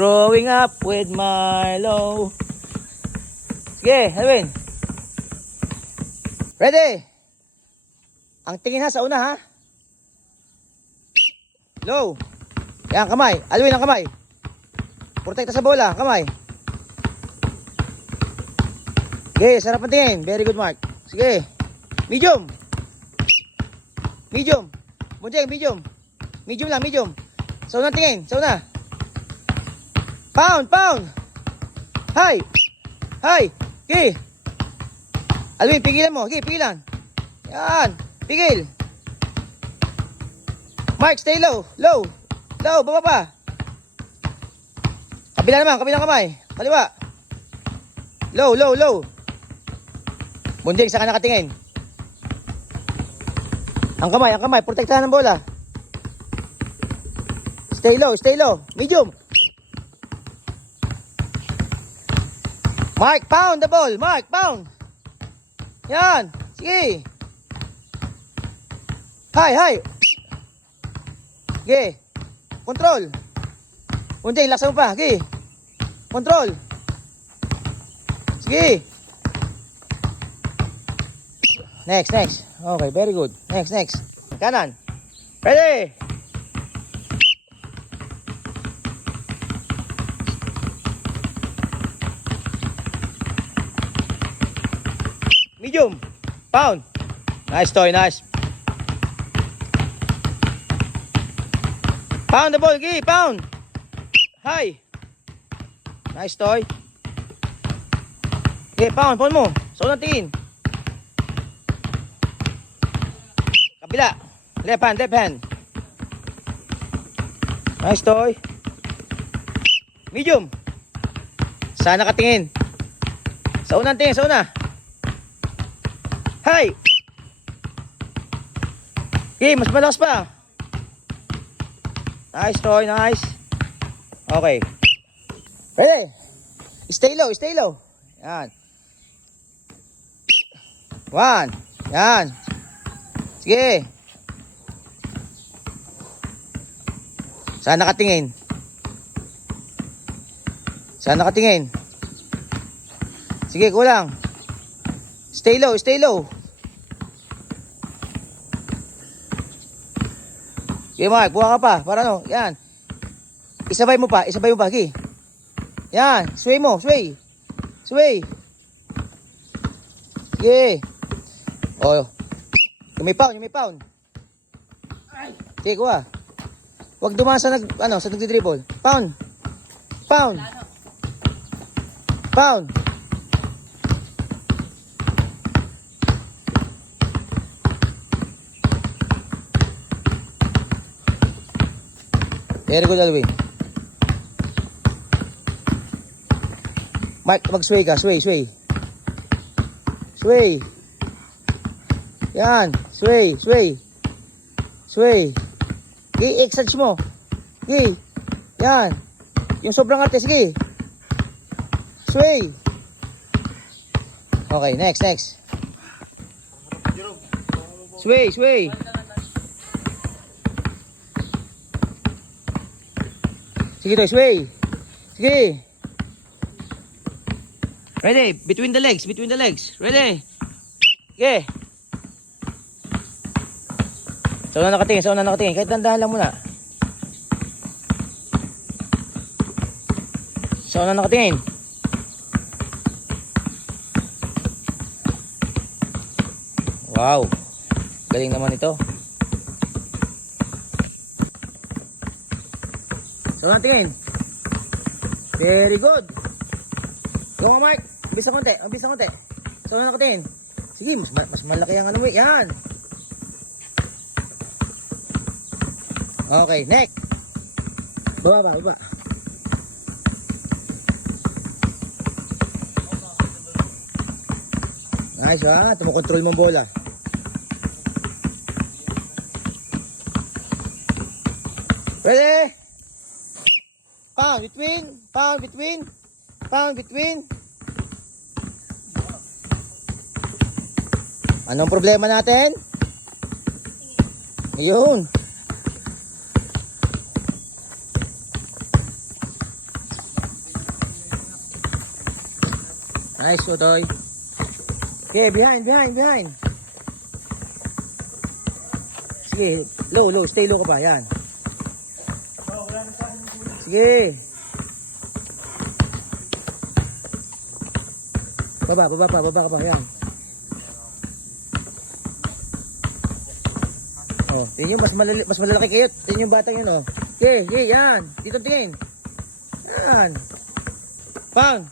Growing up with Milo. Sige, Alvin. Ready? Ang tingin ha sa una ha. Low. Yan, kamay. Alvin ang kamay. Protekta sa bola, kamay. Sige, sarap ang tingin. Very good, Mark. Sige. Medium. Medium. Bunjeng, medium. Medium lang, medium. Sa unang tingin, sa una. Pound, pound. Hi. Hi. Okay. Alvin, pigilan mo. Okay, pigilan. Yan. Pigil. Mark, stay low. Low. Low, baba pa. Kabila naman, kabilang kamay. Kaliwa. Low, low, low. Bunjeng, saka nakatingin. Ang kamay. Protektahan ng bola. Stay low, stay low. Medium. Mark, pound the ball. Mark, pound. Yan. Sige. Hi. Sige. Control. Bunjeng, laksan mo pa. Sige. Control. Sige. Next. Okay, very good. Next. Kanan. Ready. Medium. Pound. Nice toy, nice. Pound the ball, Gi. Pound. High. Nice toy. Okay, pound mo. So natin. Kabila. Left hand. Nice toy. Medium. Sana nakatingin. Sa unang tingin, sa una. Hi. Okay, mas malakas pa. Nice toy, nice. Okay. Ready? Stay low. Yan. 1. Yan. Sige. Saan nakatingin? Sige, kulang. Stay low. Okay, Mark, buha ka pa. Para no, yan. Isabay mo pa, okay. Yan, sway mo. Sige. Oh, yung may pound. Sige, kuha. Huwag dumaan sa sa nagdi-dribble. Pound. Very good, Alvin. Mike, mag-sway ka. Sway. Yan. Sway. I-exage mo. Yan. Yung sobrang arte. Sige. Sway. Okay, next. Sway. Sige, sway. Sige. Ready? Between the legs. Ready? Okay. Sa una nakatingin. Kahit dandahan lang muna. Sa una nakatingin. Wow. Galing naman ito. Sa una tingin. Very good. Go nga, Mark. Ambis na konti. Sa una nakatingin. Sige, mas malaki ang ano mo. Yan. Okay, next. Baba. Nice ha, tumukontrol mong bola. Ready? Pound between. Anong problema natin? Ayun. Nice, Utoy. Okay, behind. Sige, low. Stay low ka pa. Yan. Sige. Baba ka pa. Yan. Oh, tingin mas malalaki kayo. Tingin yung batang yun, oh. Okay, yan. Dito tingin. Yan. Pound.